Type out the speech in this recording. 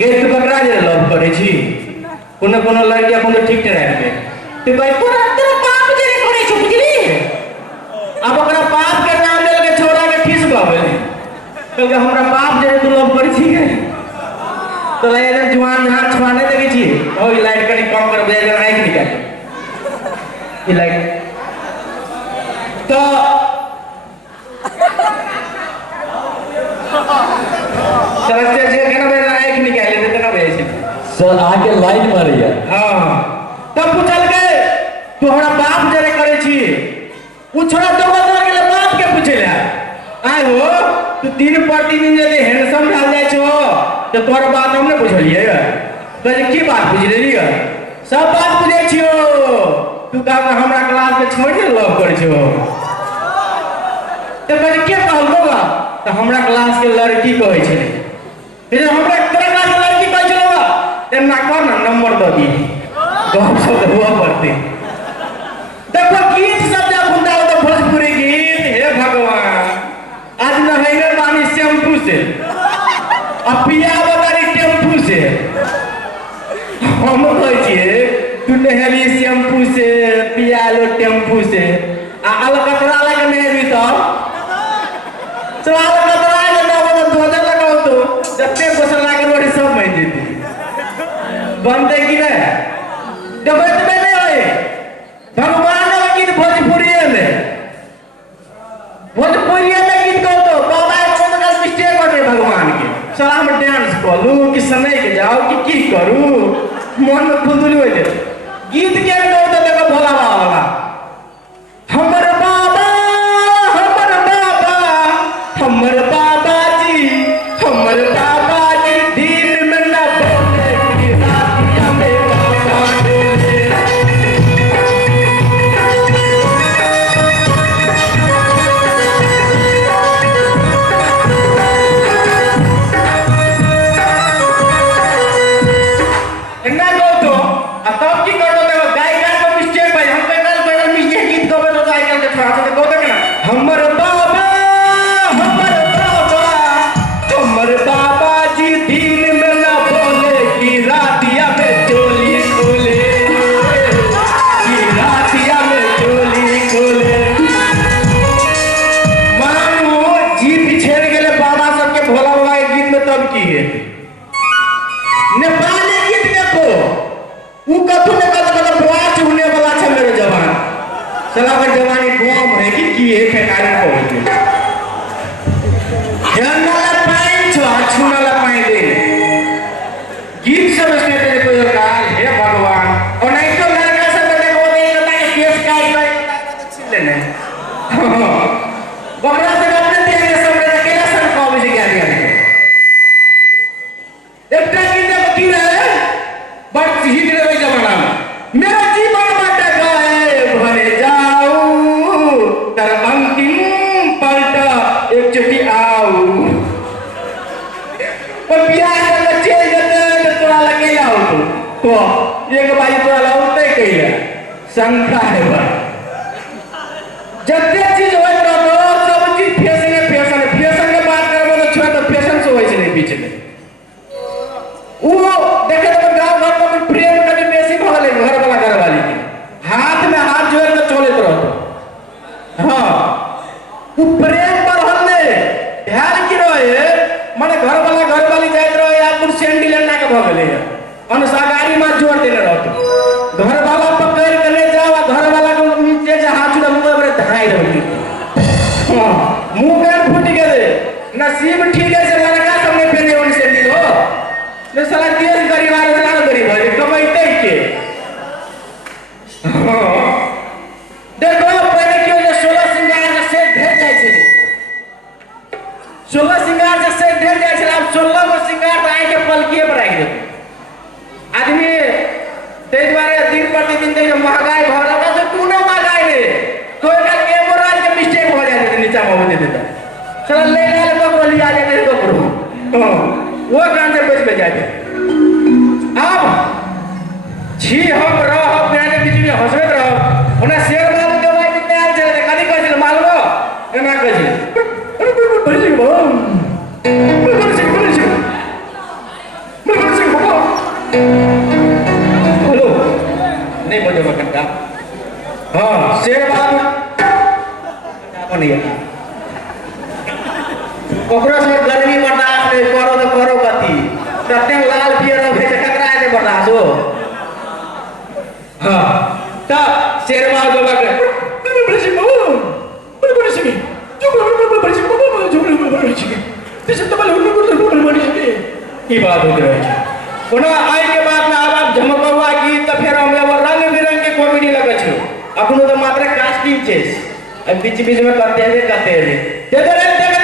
gate बकरा जे love करे छी कोनो कोनो लड़की अपन तो ठीक ठहराए के तो भाई तोरा तेरा बाप जे करे छ बुझली अब ओकरा बाप के नाम ले के छोड़ा के ठिस गवे कहलके हमरा बाप जे तू लव करे छी तो ले जवान हाथ छुआने लगे छी ओई लाइट कनी कम कर बे जरा आंख निकाल ई लाइट तो सरस्ते जे केना बे आंख निकाल ले केना बे छी सर आके लाइट मारिया हां तब पूछल के तोहरा बाप जरे करे छी पूछड़ा दोगो के बाप के पूछेला आय हो तू दिन प्रतिदिन जे हैंडसम डाल जाय छो तो तोहर बात हमने पूछलिए तो की बात पूछ लेली सब बात पूछे छियो तू का हमरा क्लास में छोड़ के लव कर छो तो कहे के कहलको बा तो हमरा क्लास के लड़की कहै छै फिर हमरा तेरा क्लास के लड़की कहै छलो ते ना कर ना नंबर दे दी गप सब हुआ पड़ते देखो गीत सब जब सुनता हो तो भोजपुरी गीत हे भगवान आज न है रे पानी शैम्पू से अब पिया बतारी टेम्पू से हम कहै छिए तू नहरी शैम्पू से पिया लो टेम्पू से आ अलकतरा लगे नहरी तो चला अलकतरा के ना वो ध्वजा लगाओ तो जत्ते गोसल लागे रोटी सब मैं देती बनते कि नहीं डबल में नहीं होए भगवान के गीत भोजपुरी में गीत गाओ तो बाबा को तो मिस्टेक कर भगवान के सलाम डांस करू कि समय के जाओ कि की करू मन में फुदुल होय दे गीत के गाओ तो देखो भोला बाबा हमर बाबा जी दिन में ना बोले कि रातिया में बाबा ना गो तो तब की कर दो गायिका को मिस्टेक भाई हम कल मिस्टेक गीत गावे तो गायिका के थोड़ा सा गो तो ना हमर बाबा जी दिन में ना बोले कि रातिया में चोली खोले कि रातिया में चोली खोले मानो जीप छेड़ गेले बाबा सबके भोला बाबा के गीत में तब की है नेपाली गीत देखो उ कथु ने कत बात होने वाला छ मेरे जवान चला कर जवानी गोम है कि है फेकारी को ध्यान वाला पाइन छ छुना ला पाइन दे गीत सब स्टेट पे कोई काल हे भगवान और नहीं तो लड़का सब देखो दे लता के केस काट भाई छीन लेने बकरा से अपने तेरे सामने अकेला सन को भी क्या दिया एकटा गीत देखो की रहे बट हिट रे जमाना में मेरा जीवन बाटे गए भरे जाऊं तर अंतिम पलटा एक चटी आऊ पर प्यार का चेल जते तो तोरा लगे जाओ तो एक बाई तोरा लाउते कइला संख्या है बा जते चीज होय तो सब चीज फैशन के बात करबो तो छोड़ तो फैशन से होय छै नहीं बीच में वो देखे तो गांव घर में प्रेम कभी बेसी भगले घर वाला घर वाली के हाथ में हाथ जोड़ के चले रहतो हां वो प्रेम पर हल्ले ध्यान की रहे माने घर वाली जाइत रहे या पुर सेंडी लेना के भगले अनुसागारी में जोड़ देने रहतो घर वाला पकड़ के ले जाओ घर वाला को नीचे जे हाथ उड़ा मुंह में धराई रहती हां मुंह में फूट गए नसीब ठीक है से लड़का सब में पहने वाली सेंडी हो ने साला देश गरीब आ रहा गरीब है कमाइते के देखो पहले क्यों जो 16 सिंगार से ढेर जाय छे 16 सिंगार से ढेर जाय छे अब 16 गो सिंगार आए के पलकिए पर आइ दे आदमी ते द्वारा दिन प्रतिदिन दे महंगाई भ रहा है तू ना महंगाई रे तो एकर के मोरल के मिस्टेक हो जाय छे नीचा में हो देता चल ले ले तो बोली आ जाए तो करो वो गान से बच जाते अब छी हम रह प्यारे बीच में हंसत रह ओना शेर बाबू के भाई कितने आल छे कदी कहल मालबो एना कहल बड़ी बम बड़ी बोलो नहीं बोझो बकन का हाँ शेर बात नहीं है ओकरा से गर्मी बर्दाश्त नहीं करो तो करो कथी तते लाल पियर हो भेज ककरा ने बर्दाश्त हो हाँ तब शेर बात जो बकरे ई बात होते रहे छै कोनो आइ के बाद में आब झमकौआ गीत त फेर हम एगो रंग बिरंग के कॉमेडी लगे छै अखनो तो मात्र कास्टिंग छै बीच बीच में करते हैं